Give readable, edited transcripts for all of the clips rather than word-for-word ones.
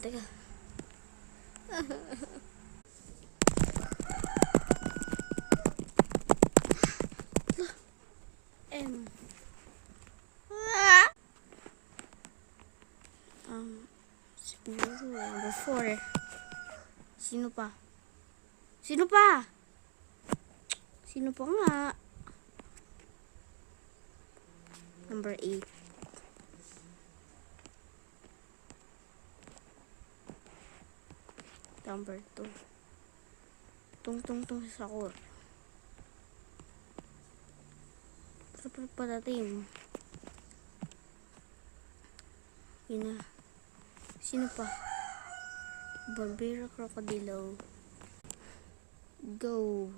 Teka. M. Siguro number 4. Sino pa? Sino pa? Sino pa nga? Number 8. Number 2. Tung sakor. Pero patatim. Yun na. Sino pa? Barbera Crocodilo. Go.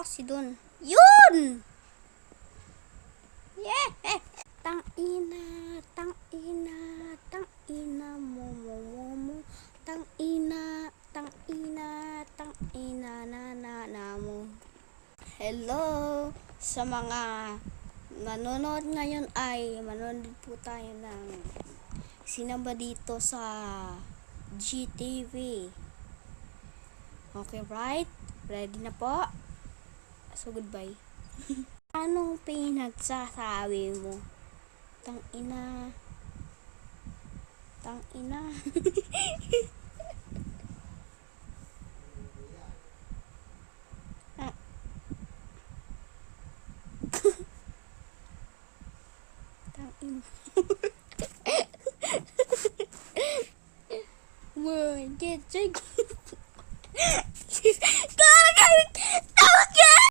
Kasi dun. Yun! Yeah! Tang ina mo. Tang ina na mo. Hello! Sa mga nanonood ngayon ay manonood po tayo ng sinamba dito sa GTV. Okay, right? Ready na po? So, goodbye. Anong pinagsasabi mo? Tang ina. Tang ina. Tang ina. Word, get